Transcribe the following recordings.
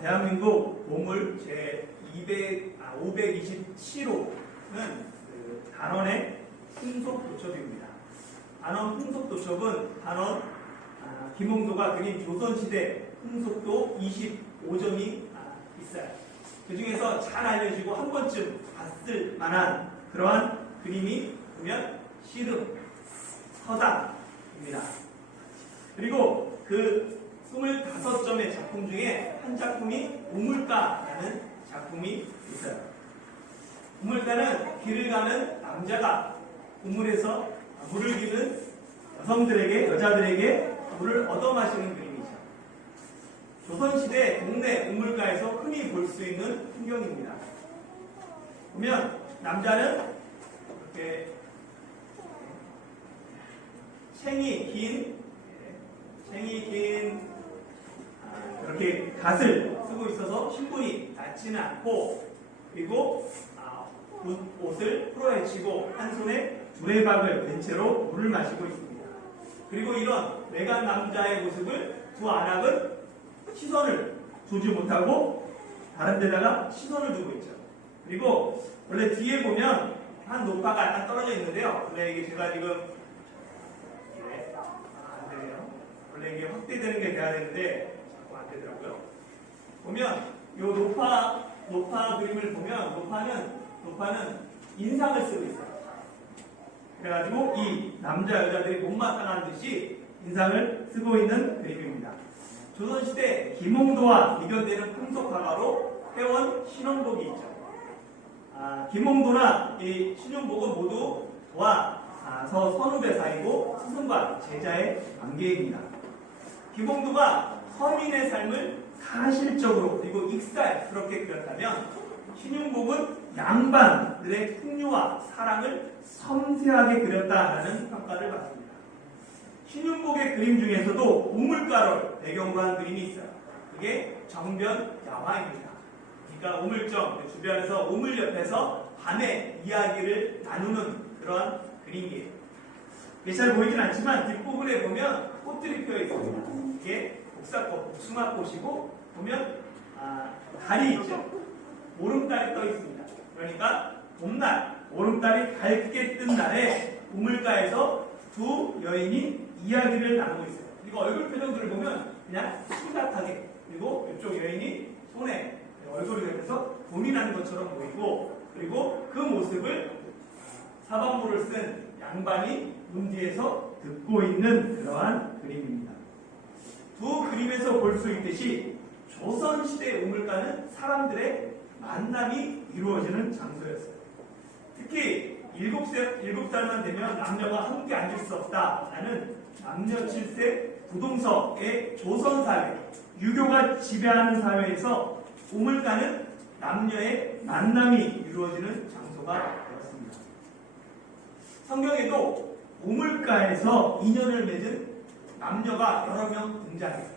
대한민국 보물 제 527호는 단원의 풍속도첩입니다. 단원 풍속도첩은 단원 김홍도가 그린 조선시대 풍속도 25점이 있어요. 그 중에서 잘 알려지고 한 번쯤 봤을 만한 그러한 그림이 보면 씨름, 서당입니다. 그리고 그 25점의 작품 중에 한 작품이 우물가라는 작품이 있어요. 우물가는 길을 가는 남자가 우물에서 물을 기는 여자들에게 물을 얻어 마시는 그림이죠. 조선시대 동네 우물가에서 흔히 볼 수 있는 풍경입니다. 보면 남자는 이렇게 챙이 긴 이렇게 갓을 쓰고 있어서 신분이 낮지는 않고, 그리고 옷을 풀어헤치고 한 손에 두레박을 댄 채로 물을 마시고 있습니다. 그리고 이런 외간 남자의 모습을 두 안악은 시선을 두지 못하고 다른 데다가 시선을 두고 있죠. 그리고 원래 뒤에 보면 한 노파가 약간 떨어져 있는데요. 원래 이게 제가 지금 안 되네요. 원래 이게 확대되는 게 돼야 되는데 자꾸 안 되더라고요. 보면 이 노파 그림을 보면 노파는 인상을 쓰고 있어요. 그래가지고 이 남자 여자들이 못마땅한 듯이 인상을 쓰고 있는 그림입니다. 조선시대 김홍도와 비교되는 풍속화가로 해원 신원복이 있죠. 김홍도나 이 신원복은 모두 도와서 선후배 사이고 스승과 제자의 관계입니다. 김홍도가 서민의 삶을 사실적으로 그리고 익살스럽게 그렸다면 신윤복은 양반들의 풍류와 사랑을 섬세하게 그렸다라는 평가를 받습니다. 신윤복의 그림 중에서도 우물가를 배경으로 한 그림이 있어요. 그게 정변야화입니다. 그러니까 우물정 주변에서 우물 옆에서 밤에 이야기를 나누는 그런 그림이에요. 이게 잘 보이진 않지만 뒷부분에 보면 꽃들이 피어 있습니다. 이게 복사꽃, 복숭아꽃이고 보면 달이 있죠. 보름달이 떠 있습니다. 그러니까 봄날, 보름달이 밝게 뜬 날에 우물가에서 두 여인이 이야기를 나누고 있어요. 그리고 얼굴 표정들을 보면 그냥 심각하게, 그리고 이쪽 여인이 손에 얼굴을 대면서 고민하는 것처럼 보이고, 그리고 그 모습을 사방모를 쓴 양반이 문 뒤에서 듣고 있는 그러한 그림입니다. 두 그림에서 볼 수 있듯이 조선시대 우물가는 사람들의 만남이 이루어지는 장소였어요. 특히 7살만 되면 남녀가 함께 앉을 수 없다라는 남녀 7세 부동석의 조선사회, 유교가 지배하는 사회에서 우물가는 남녀의 만남이 이루어지는 장소가 되었습니다. 성경에도 우물가에서 인연을 맺은 남녀가 여러 명 등장해요.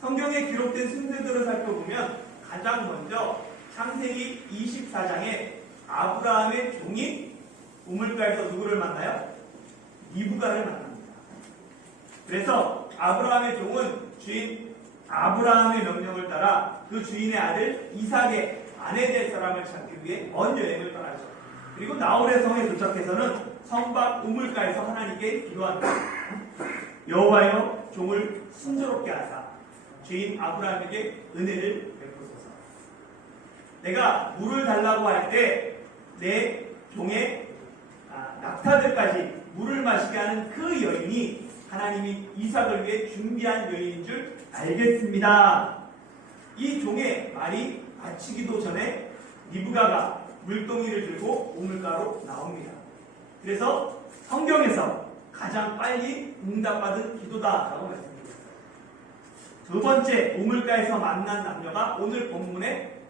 성경에 기록된 순서들을 살펴보면 가장 먼저 창세기 24장에 아브라함의 종이 우물가에서 누구를 만나요? 리브가를 만납니다. 그래서 아브라함의 종은 주인 아브라함의 명령을 따라 그 주인의 아들 이삭의 아내 될 사람을 찾기 위해 먼 여행을 떠나죠. 그리고 나홀의 성에 도착해서는 성밖 우물가에서 하나님께 기도한다. 여호와여 종을 순조롭게 하사 주인 아브라함에게 은혜를 베푸소서. 내가 물을 달라고 할 때 내 종의 낙타들까지 물을 마시게 하는 그 여인이 하나님이 이삭을 위해 준비한 여인인 줄 알겠습니다. 이 종의 말이 마치기도 전에 리브가가 물동이를 들고 우물가로 나옵니다. 그래서 성경에서 가장 빨리 응답받은 기도다라고 말씀드렸어요. 두 번째 우물가에서 만난 남녀가 오늘 본문의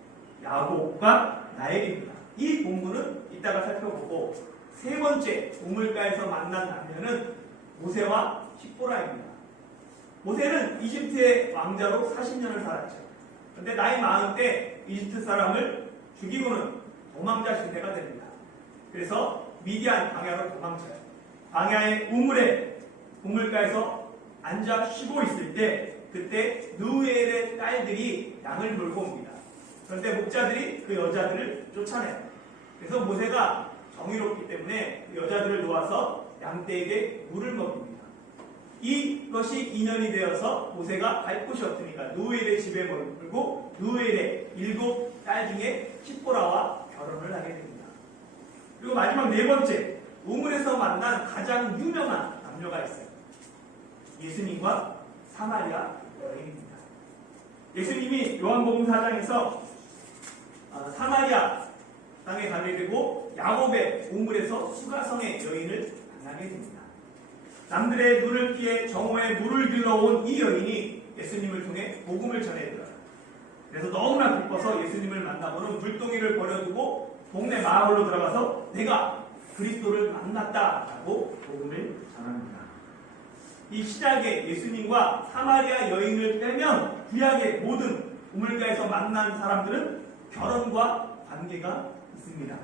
야곱과 라헬입니다. 이 본문은 이따가 살펴보고, 세 번째 우물가에서 만난 남녀는 모세와 십보라입니다. 모세는 이집트의 왕자로 40년을 살았죠. 그런데 나이 많은 때 이집트 사람을 죽이고는 도망자 신세가 됩니다. 그래서 미디안 광야로 도망쳐요. 광야의 우물가에서 앉아 쉬고 있을 때 그때 누엘의 딸들이 양을 몰고 옵니다. 그런데 목자들이 그 여자들을 쫓아내요. 그래서 모세가 정의롭기 때문에 그 여자들을 놓아서 양떼에게 물을 먹입니다. 이것이 인연이 되어서 모세가 갈 곳이 없으니까 누엘의 집에 머물고 누엘의 7딸 중에 십보라와 결혼을 하게 됩니다. 그리고 마지막 네 번째, 우물에서 만난 가장 유명한 남녀가 있어요. 예수님과 사마리아 여인입니다. 예수님이 요한복음 4장에서 사마리아 땅에 가게 되고 야곱의 우물에서 수가성의 여인을 만나게 됩니다. 남들의 눈을 피해 정오에 물을 길러온 이 여인이 예수님을 통해 복음을 전해드려요. 그래서 너무나 기뻐서 예수님을 만나고는 물동이를 버려두고 동네 마을로 들어가서 내가 그리스도를 만났다라고 복음을 전합니다. 이 시작에 예수님과 사마리아 여인을 빼면 구약의 모든 우물가에서 만난 사람들은 결혼과 관계가 있습니다.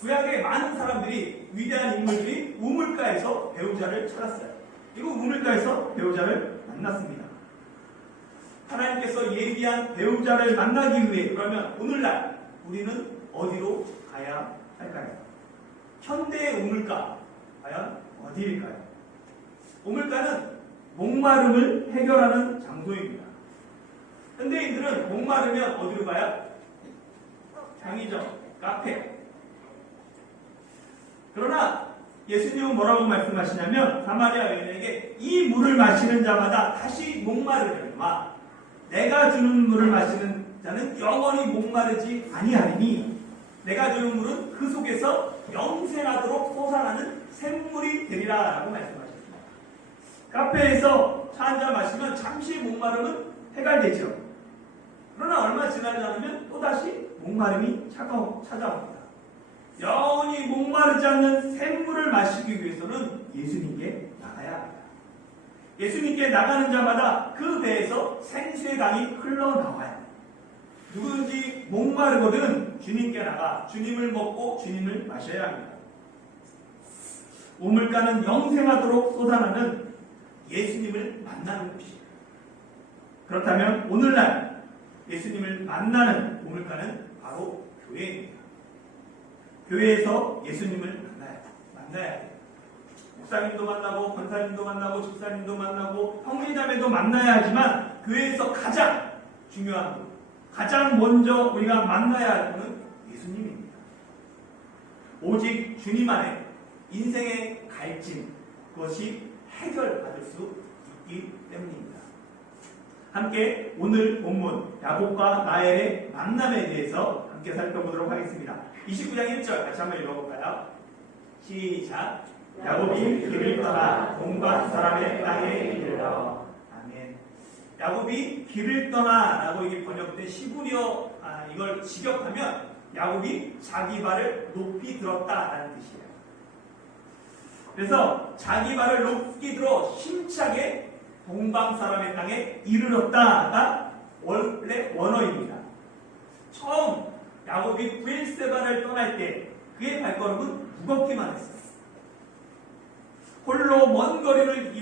구약의 많은 사람들이, 위대한 인물들이 우물가에서 배우자를 찾았어요. 그리고 우물가에서 배우자를 만났습니다. 하나님께서 예비한 배우자를 만나기 위해 그러면 오늘날 우리는 어디로 가야 할까요? 현대의 우물가, 과연 어디일까요? 우물가는 목마름을 해결하는 장소입니다. 현대인들은 목마르면 어디로 가요? 편의점, 카페. 그러나 예수님은 뭐라고 말씀하시냐면 사마리아 여인에게 이 물을 마시는 자마다 다시 목마르려니와 내가 주는 물을 마시는 자는 영원히 목마르지 아니하리니 내가 주는 물은 그 속에서 영생하도록 솟아나는 샘물이 되리라 라고 말씀하셨습니다. 카페에서 차 한잔 마시면 잠시 목마름은 해결되죠. 그러나 얼마 지나지 않으면 또다시 목마름이 찾아옵니다. 영원히 목마르지 않는 샘물을 마시기 위해서는 예수님께 나가야 합니다. 예수님께 나가는 자마다 그 배에서 생수의 강이 흘러나와요. 누구든지 목마르거든 주님께 나가 주님을 먹고 주님을 마셔야 합니다. 우물가는 영생하도록 쏟아나는 예수님을 만나는 곳이에요. 그렇다면 오늘날 예수님을 만나는 우물가는 바로 교회입니다. 교회에서 예수님을 만나야 해요. 목사님도 만나고 권사님도 만나고 집사님도 만나고 형제자매도 만나야 하지만 교회에서 가장 중요한 것, 가장 먼저 우리가 만나야 할 분은 예수님입니다. 오직 주님 안에 인생의 갈증, 그것이 해결받을 수 있기 때문입니다. 함께 오늘 본문 야곱과 라헬의 만남에 대해서 함께 살펴보도록 하겠습니다. 29장 1절 같이 한번 읽어볼까요? 시작. 야곱이 길을 떠나 온갖 사람의 땅에 이르러. 아멘. 야곱이 길을 떠나라고 이게 번역된 히브리어 이걸 직역하면 야곱이 자기 발을 높이 들었다라는 뜻이에요. 그래서 자기 발을 높이 들어 힘차게 동방 사람의 땅에 이르렀다가 원래 원어입니다. 처음 야곱이 브엘세바를 떠날 때 그의 발걸음은 무겁기만 했어요. 홀로 먼 거리를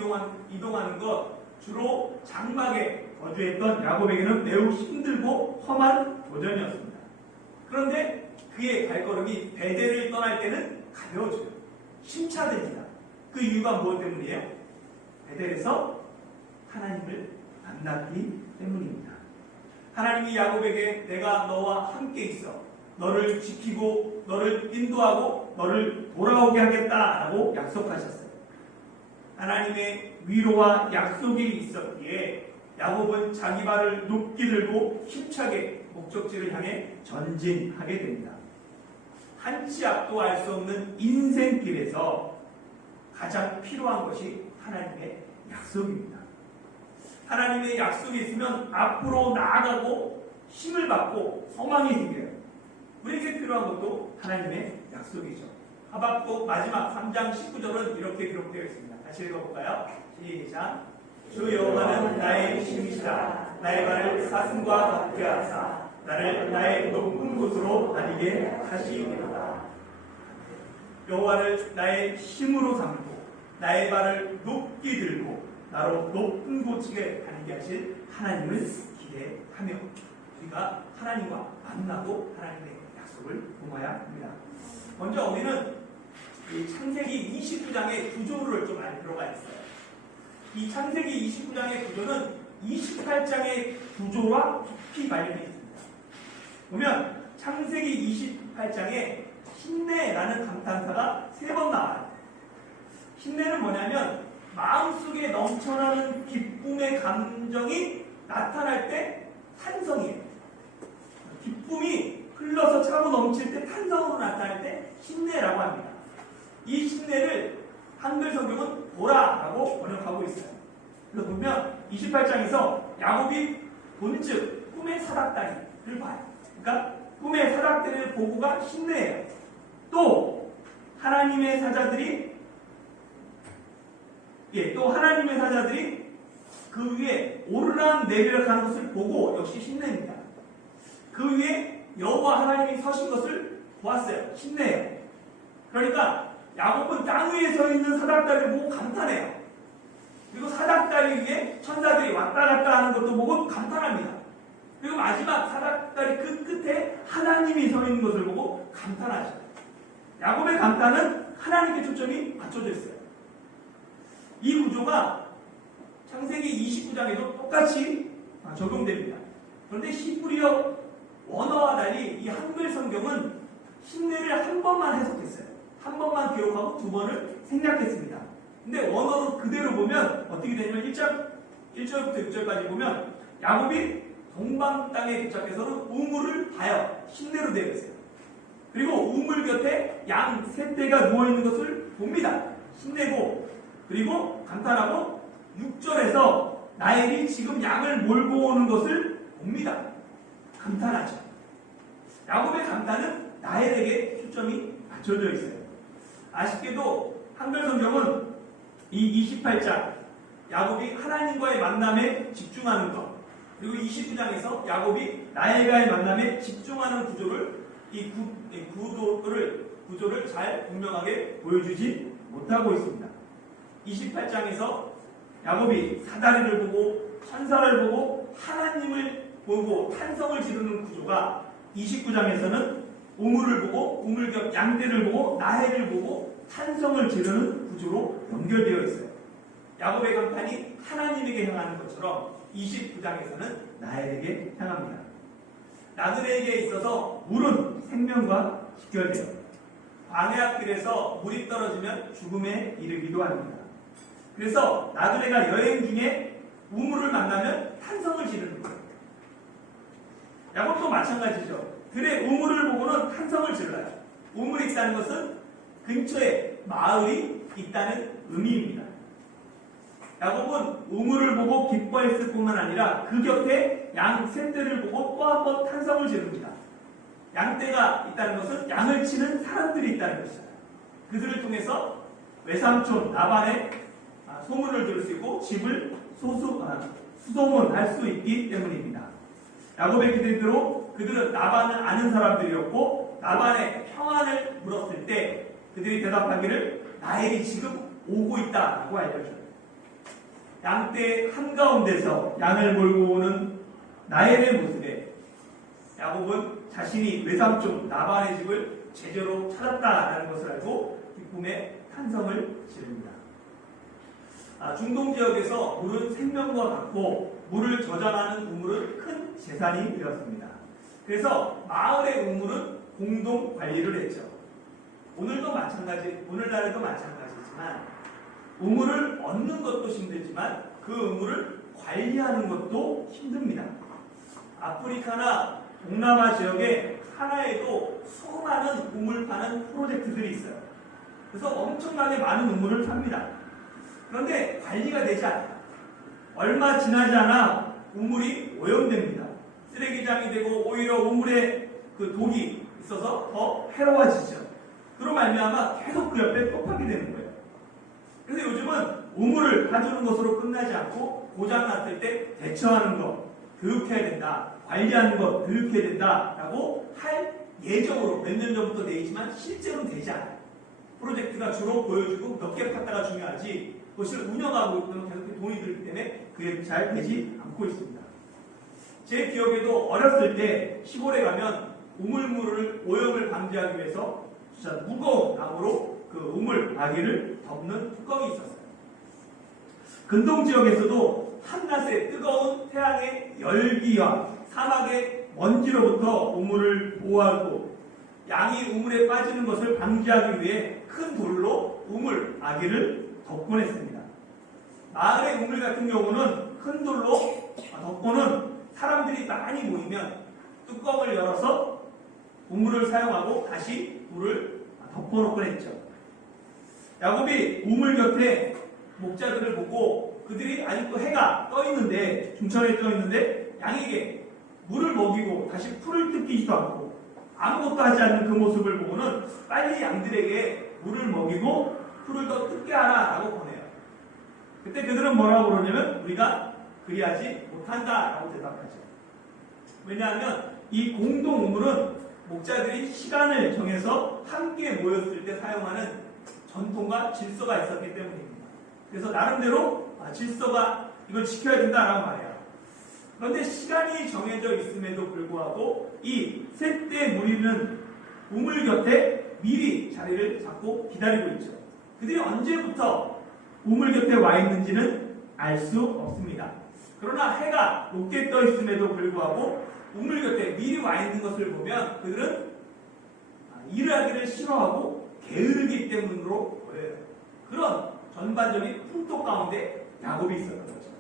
이동하는 것, 주로 장막에 거주했던 야곱에게는 매우 힘들고 험한 도전이었습니다. 그런데 그의 발걸음이 베델을 떠날 때는 가벼워져요. 심차됩니다. 그 이유가 무엇 때문이에요? 베델에서 하나님을 만났기 때문입니다. 하나님이 야곱에게 내가 너와 함께 있어 너를 지키고 너를 인도하고 너를 돌아오게 하겠다라고 약속하셨어요. 하나님의 위로와 약속이 있었기에 야곱은 자기 발을 높이 들고 힘차게 목적지를 향해 전진하게 됩니다. 한 치 앞도 알 수 없는 인생길에서 가장 필요한 것이 하나님의 약속입니다. 하나님의 약속이 있으면 앞으로 나아가고 힘을 받고 소망이 생겨요. 우리에게 필요한 것도 하나님의 약속이죠. 하박국 마지막 3장 19절은 이렇게 기록되어 있습니다. 다시 읽어볼까요? 시작. 주 여호와는 나의 힘이시라. 나의 발을 사슴과 같게 하사 나를 나의 높은 곳으로 다니게 하시리로다. 여호와를 나의 힘으로 삼고 나의 발을 높이 들고 나로 높은 곳에 다니게 하실 하나님을 기대하며 우리가 하나님과 만나고 하나님의 약속을 품어야 합니다. 먼저 우리는 이 창세기 29장의 구조를 좀 알 필요가 있어요. 이 창세기 29장의 구조는 28장의 구조와 깊이 관련이 있습니다. 보면 창세기 28장에 힘내라는 감탄사가 3번 나와요. 힘내는 뭐냐면 마음속에 넘쳐나는 기쁨의 감정이 나타날 때 탄성이에요. 기쁨이 흘러서 차고 넘칠 때 탄성으로 나타날 때 힘내라고 합니다. 이 힘내를 한글 성경은 보라라고 번역하고 있어요. 그래서 보면 28장에서 야곱이 본즉 꿈의 사닥다리를 봐요. 그러니까 꿈의 사닥다리를 보고가 힘내예요. 또 하나님의 사자들이 그 위에 오르락 내리락 하는 것을 보고 역시 힘냅니다. 그 위에 여호와 하나님이 서신 것을 보았어요. 힘내요. 그러니까 야곱은 땅 위에 서 있는 사닥다리를 보고 감탄해요. 그리고 사닥다리 위에 천사들이 왔다 갔다 하는 것도 보고 감탄합니다. 그리고 마지막 사닥다리 그 끝에 하나님이 서 있는 것을 보고 감탄하죠. 야곱의 감탄은 하나님께 초점이 맞춰져 있어요. 이 구조가 창세기 29장에도 똑같이 적용됩니다. 그런데 히브리어 원어와 달리 이 한글 성경은 힘내를 한 번만 해석했어요. 한 번만 기록하고 2번을 생략했습니다. 근데 원어로 그대로 보면 어떻게 되냐면 1절부터 6절까지 보면 야곱이 동방 땅에 도착해서는 우물을 봐요. 힘내로 되어 있어요. 그리고 우물 곁에 양 3떼가 누워있는 것을 봅니다. 힘내고 그리고 감탄하고 6절에서 나엘이 지금 양을 몰고 오는 것을 봅니다. 감탄하죠. 야곱의 감탄은 나엘에게 초점이 맞춰져 있어요. 아쉽게도 한글 성경은 이 28장 야곱이 하나님과의 만남에 집중하는 것 그리고 29장에서 야곱이 나엘과의 만남에 집중하는 구조를 잘 분명하게 보여주지 못하고 있습니다. 28장에서 야곱이 사다리를 보고 천사를 보고 하나님을 보고 탄성을 지르는 구조가 29장에서는 우물을 보고 우물 곁 양떼를 보고 나헬을 보고 탄성을 지르는 구조로 연결되어 있어요. 야곱의 감탄이 하나님에게 향하는 것처럼 29장에서는 나헬에게 향합니다. 나그네에게 있어서 물은 생명과 직결돼요. 광야길에서 물이 떨어지면 죽음에 이르기도 합니다. 그래서 나그네가 여행 중에 우물을 만나면 탄성을 지르는 거예요. 야곱도 마찬가지죠. 들의 우물을 보고는 탄성을 질러요. 우물이 있다는 것은 근처에 마을이 있다는 의미입니다. 야곱은 우물을 보고 기뻐했을 뿐만 아니라 그 곁에 양 3떼를 보고 또 한 번 탄성을 지릅니다. 양떼가 있다는 것은 양을 치는 사람들이 있다는 것이잖아요. 그들을 통해서 외삼촌 라반의 소문을 들을 수 있고 집을 수소문할 수 있기 때문입니다. 야곱의 기대대로 그들은 라반을 아는 사람들이었고 라반의 평안을 물었을 때 그들이 대답하기를 나엘이 지금 오고 있다라고 알려줘요. 양떼 한가운데서 양을 몰고 오는 나엘의 모습에 야곱은 자신이 외삼촌 라반의 집을 제대로 찾았다라는 것을 알고 기쁨의 탄성을 지릅니다. 중동 지역에서 물은 생명과 같고 물을 저장하는 우물은 큰 재산이 되었습니다. 그래서 마을의 우물은 공동 관리를 했죠. 오늘날에도 마찬가지지만 우물을 얻는 것도 힘들지만 그 우물을 관리하는 것도 힘듭니다. 아프리카나 동남아 지역에 하나에도 수많은 우물 파는 프로젝트들이 있어요. 그래서 엄청나게 많은 우물을 팝니다. 그런데 관리가 되지 않아요. 얼마 지나지 않아 우물이 오염됩니다. 쓰레기장이 되고 오히려 우물에 그 독이 있어서 더 해로워지죠. 그로 말미암아 계속 그 옆에 또 파게 되는 거예요. 그래서 요즘은 우물을 파주는 것으로 끝나지 않고 고장났을 때 대처하는 것, 교육해야 된다, 관리하는 것, 교육해야 된다라고 할 예정으로 몇 년 전부터 돼 있지만 실제로는 되지 않아요. 프로젝트가 주로 보여주고 몇 개 팠다가 중요하지 그것을 운영하고 있는 계속 돈이 들기 때문에 그게 잘 되지 않고 있습니다. 제 기억에도 어렸을 때 시골에 가면 우물물을 오염을 방지하기 위해서 진짜 무거운 나무로 그 우물 아기를 덮는 뚜껑이 있었어요. 근동 지역에서도 한낮의 뜨거운 태양의 열기와 사막의 먼지로부터 우물을 보호하고 양이 우물에 빠지는 것을 방지하기 위해 큰 돌로 우물 아기를 덮곤 했습니다. 마을의 우물 같은 경우는 큰 돌로 덮고는 사람들이 많이 모이면 뚜껑을 열어서 우물을 사용하고 다시 물을 덮어놓곤 했죠. 야곱이 우물 곁에 목자들을 보고 그들이 아직도 해가 떠 있는데, 중천에 떠 있는데 양에게 물을 먹이고 다시 풀을 뜯기지도 않고 아무것도 하지 않는 그 모습을 보고는 빨리 양들에게 물을 먹이고 풀을 더 뜯게 하라라고 권해요. 그때 그들은 뭐라고 그러냐면 우리가 그리하지 못한다라고 대답하죠. 왜냐하면 이 공동 우물은 목자들이 시간을 정해서 함께 모였을 때 사용하는 전통과 질서가 있었기 때문입니다. 그래서 나름대로 질서가 이걸 지켜야 된다라고 말해요. 그런데 시간이 정해져 있음에도 불구하고 이 셋대 무리는 우물 곁에 미리 자리를 잡고 기다리고 있죠. 그들이 언제부터 우물 곁에 와 있는지는 알 수 없습니다. 그러나 해가 높게 떠 있음에도 불구하고 우물 곁에 미리 와 있는 것을 보면 그들은 일을 하기를 싫어하고 게으르기 때문으로 보여요. 그런 전반적인 풍토 가운데 야곱이 있었던 거죠.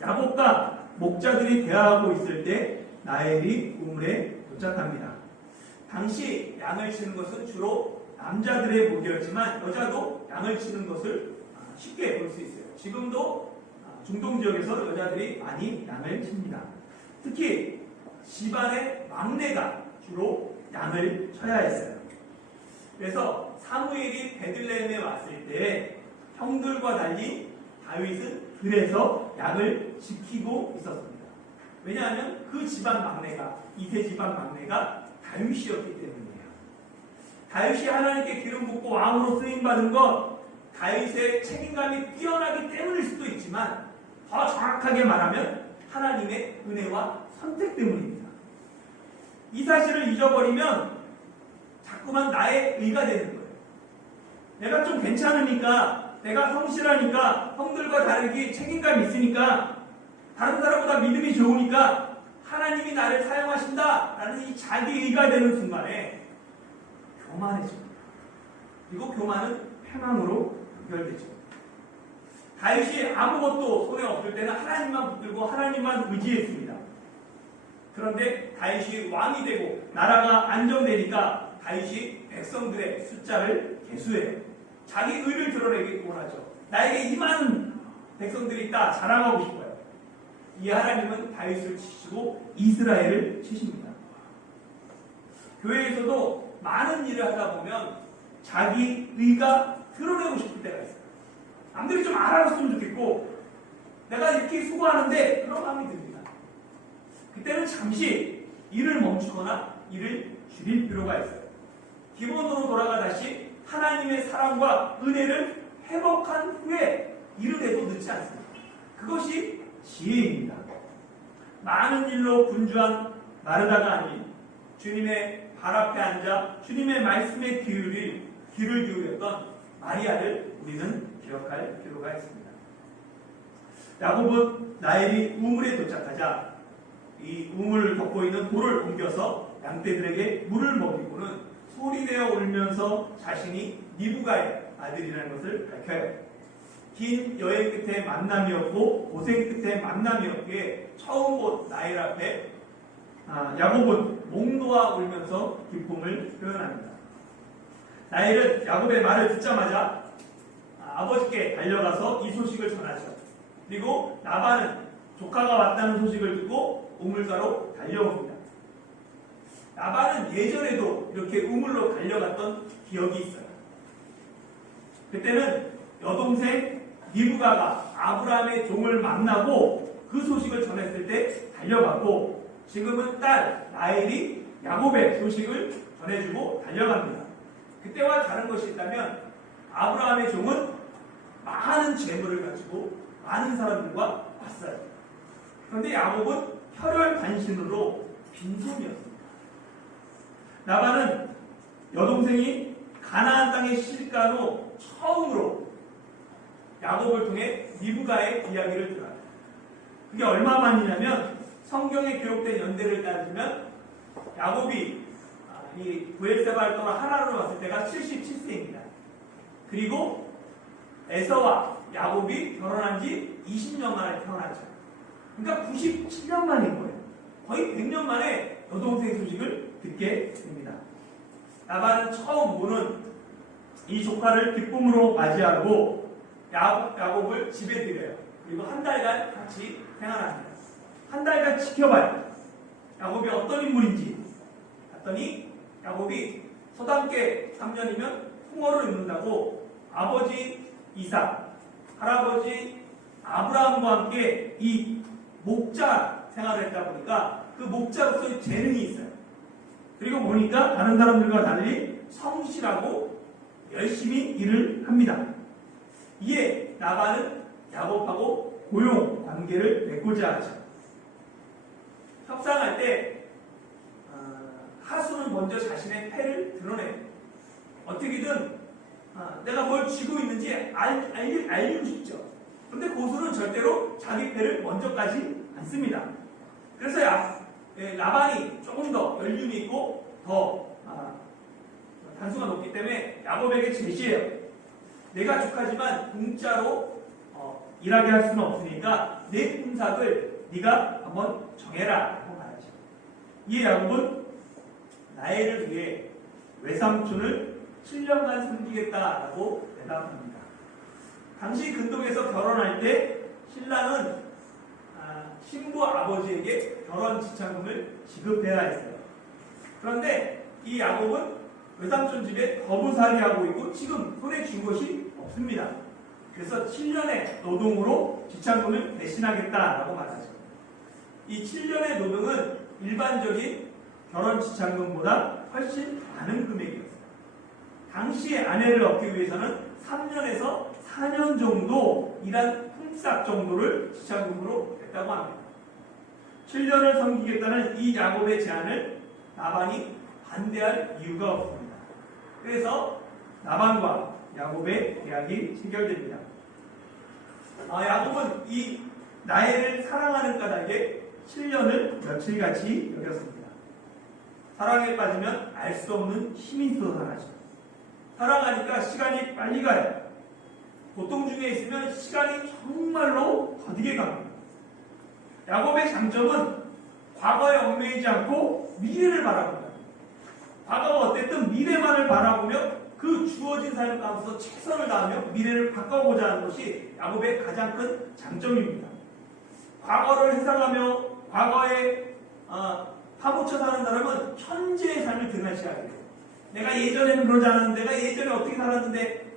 야곱과 목자들이 대화하고 있을 때 라헬이 우물에 도착합니다. 당시 양을 치는 것은 주로 남자들의 목이었지만 여자도 양을 치는 것을 쉽게 볼 수 있어요. 지금도 중동 지역에서 여자들이 많이 양을 칩니다. 특히 집안의 막내가 주로 양을 쳐야 했어요. 그래서 사무엘이 베들레헴에 왔을 때 형들과 달리 다윗은 들에서 양을 지키고 있었습니다. 왜냐하면 그 집안 막내가, 이세 집안 막내가 다윗이었기 때문이에요. 다윗이 하나님께 기름 붓고 왕으로 쓰임받은 것, 다윗의 책임감이 뛰어나기 때문일 수도 있지만 더 정확하게 말하면 하나님의 은혜와 선택 때문입니다. 이 사실을 잊어버리면 자꾸만 나의 의가 되는 거예요. 내가 좀 괜찮으니까, 내가 성실하니까, 형들과 다르게 책임감이 있으니까, 다른 사람보다 믿음이 좋으니까 하나님이 나를 사용하신다 라는 이 자기 의가 되는 순간에 교만해집니다. 그리고 교만은 패망으로 연결되죠. 다윗이 아무것도 손에 없을 때는 하나님만 붙들고 하나님만 의지했습니다. 그런데 다윗이 왕이 되고 나라가 안정되니까 다윗이 백성들의 숫자를 계수해요. 자기 의를 드러내기 원하죠. 나에게 이 많은 백성들이 있다 자랑하고 싶어요. 이 하나님은 다윗을 치시고 이스라엘을 치십니다. 교회에서도 많은 일을 하다 보면 자기 의가 드러내고 싶을 때가 있어요. 남들이 좀 알아줬으면 좋겠고 내가 이렇게 수고하는데 그런 마음이 듭니다. 그때는 잠시 일을 멈추거나 일을 줄일 필요가 있어요. 기본으로 돌아가 다시 하나님의 사랑과 은혜를 회복한 후에 일을 해도 늦지 않습니다. 그것이 지혜입니다. 많은 일로 분주한 마르다가 아닌 주님의 발 앞에 앉아 주님의 말씀에 귀를 기울였던 마리아를 우리는 기억할 필요가 있습니다. 야곱은 라헬이 우물에 도착하자 이 우물을 덮고 있는 돌을 옮겨서 양떼들에게 물을 먹이고는 소리내어 울면서 자신이 리브가의 아들이라는 것을 밝혀요. 긴 여행 끝에 만남이었고 고생 끝에 만남이었기에 처음 본 라헬 앞에 야곱은 목 놓아 울면서 기쁨을 표현합니다. 라헬은 야곱의 말을 듣자마자 아버지께 달려가서 이 소식을 전하죠. 그리고 라반은 조카가 왔다는 소식을 듣고 우물가로 달려옵니다. 라반은 예전에도 이렇게 우물로 달려갔던 기억이 있어요. 그때는 여동생 리브가가 아브라함의 종을 만나고 그 소식을 전했을 때 달려갔고, 지금은 딸 라헬이 야곱의 소식을 전해주고 달려갑니다. 그때와 다른 것이 있다면 아브라함의 종은 많은 재물을 가지고 많은 사람들과 왔어요. 그런데 야곱은 혈혈단신으로 빈손이었습니다. 라반은 여동생이 가나안 땅에 시집간 후 처음으로 야곱을 통해 리브가의 이야기를 들어요. 그게 얼마 만이냐면 성경에 기록된 연대를 따지면 야곱이 이 브엘세바를 떠나 하란으로 왔을 때가 77세입니다. 그리고 에서와 야곱이 결혼한 지 20년 만에 태어났죠. 그러니까 97년 만인 거예요. 거의 100년 만에 여동생 소식을 듣게 됩니다. 라반은 처음 보는 이 조카를 기쁨으로 맞이하고 야곱을 집에 들여요. 그리고 한 달간 같이 생활합니다. 한 달간 지켜봐요. 야곱이 어떤 인물인지 봤더니 야곱이 서당계 3년이면 풍어를 입는다고 아버지 이삭, 할아버지 아브라함과 함께 이 목자 생활을 했다 보니까 그 목자로서의 재능이 있어요. 그리고 보니까 다른 사람들과 달리 성실하고 열심히 일을 합니다. 이에 라반은 야곱하고 고용 관계를 맺고자 하죠. 협상할 때 하수는 먼저 자신의 패를 드러내요. 어떻게든 내가 뭘 쥐고 있는지 알리고 싶죠. 그런데 고수는 절대로 자기 패를 먼저 까지 않습니다. 그래서 라반이 조금 더 연륜이 있고 더 단수가 높기 때문에 야곱에게 제시해요. 내가 조카지만 공짜로 일하게 할 수는 없으니까 내 품삯을 네가 한번 정해라 하고 말하죠. 이에 야곱은 나엘을 위해 외삼촌을 7년간 섬기겠다라고 대답합니다. 당시 근동에서 결혼할 때 신랑은 신부 아버지에게 결혼 지참금을 지급해야 했어요. 그런데 이 야곱은 외삼촌 집에 거부살이하고 있고 지금 손에 쥔 것이 없습니다. 그래서 7년의 노동으로 지참금을 대신하겠다라고 말하죠. 이 7년의 노동은 일반적인 결혼 지참금보다 훨씬 많은 금액이었어요. 당시에 아내를 얻기 위해서는 3년에서 4년 정도 일한 품삯 정도를 지참금으로 냈다고 합니다. 7년을 섬기겠다는 이 야곱의 제안을 라반이 반대할 이유가 없습니다. 그래서 라반과 야곱의 계약이 체결됩니다. 야곱은 이 나엘을 사랑하는 까닭에 7년을 며칠같이 여겼습니다. 사랑에 빠지면 알 수 없는 힘이 솟아나죠. 사랑하니까 시간이 빨리 가요. 고통 중에 있으면 시간이 정말로 더디게 갑니다. 야곱의 장점은 과거에 얽매이지 않고 미래를 바라본다. 과거가 어쨌든 미래만을 바라보며 그 주어진 삶 가운데서 최선을 다하며 미래를 바꿔보자 하는 것이 야곱의 가장 큰 장점입니다. 과거를 회상하며 과거에 파묻혀 사는 사람은 현재의 삶을 등한시하게 돼요. 내가 예전에는 그러지 않았는데, 내가 예전에 어떻게 살았는데,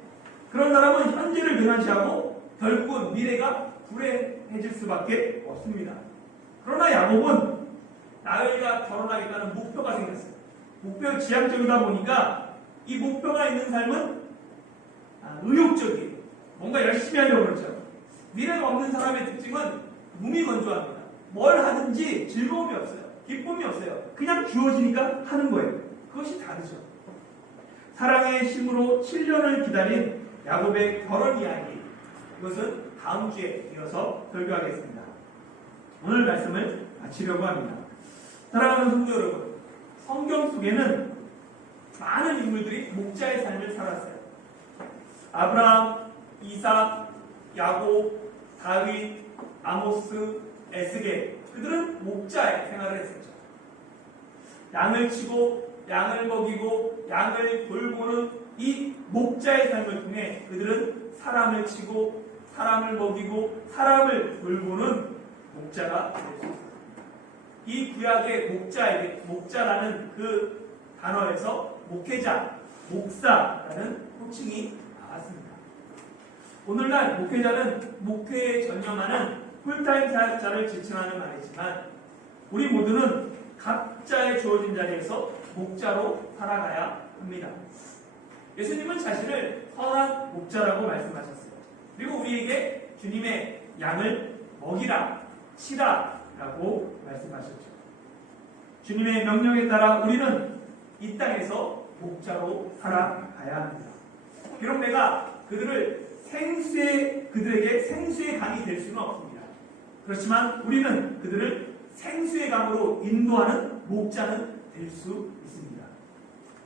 그런 사람은 현재를 등한시하고 결국은 미래가 불행해질 수밖에 없습니다. 그러나 야곱은 나엘과 결혼하겠다는 목표가 생겼어요. 목표 지향적이다 보니까 이 목표가 있는 삶은 의욕적이에요. 뭔가 열심히 하려고 그러죠. 미래가 없는 사람의 특징은 무미건조합니다. 뭘 하든지 즐거움이 없어요. 기쁨이 없어요. 그냥 주어지니까 하는 거예요. 그것이 다르죠. 사랑의 힘으로 7년을 기다린 야곱의 결혼 이야기, 이것은 다음 주에 이어서 설교하겠습니다. 오늘 말씀을 마치려고 합니다. 사랑하는 성도 여러분, 성경 속에는 많은 인물들이 목자의 삶을 살았어요. 아브라함, 이삭, 야곱, 다윗, 아모스, 에스겔, 그들은 목자의 생활을 했었죠. 양을 치고 양을 먹이고 양을 돌보는 이 목자의 삶을 통해 그들은 사람을 치고 사람을 먹이고 사람을 돌보는 목자가 될 수 있습니다. 이 구약의 목자에게 목자라는 그 단어에서 목회자, 목사라는 호칭이 나왔습니다. 오늘날 목회자는 목회에 전념하는 풀타임 사역자를 지칭하는 말이지만 우리 모두는 각자의 주어진 자리에서 목자로 살아가야 합니다. 예수님은 자신을 선한 목자라고 말씀하셨어요. 그리고 우리에게 주님의 양을 먹이라, 치라라고 말씀하셨죠. 주님의 명령에 따라 우리는 이 땅에서 목자로 살아가야 합니다. 비록 내가 그들에게 생수의 강이 될 수는 없습니다. 그렇지만 우리는 그들을 생수의 강으로 인도하는 목자는 될 수 있습니다.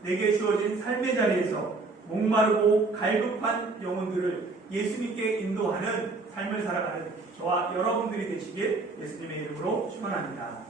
내게 주어진 삶의 자리에서 목마르고 갈급한 영혼들을 예수님께 인도하는 삶을 살아가는 저와 여러분들이 되시길 예수님의 이름으로 축원합니다.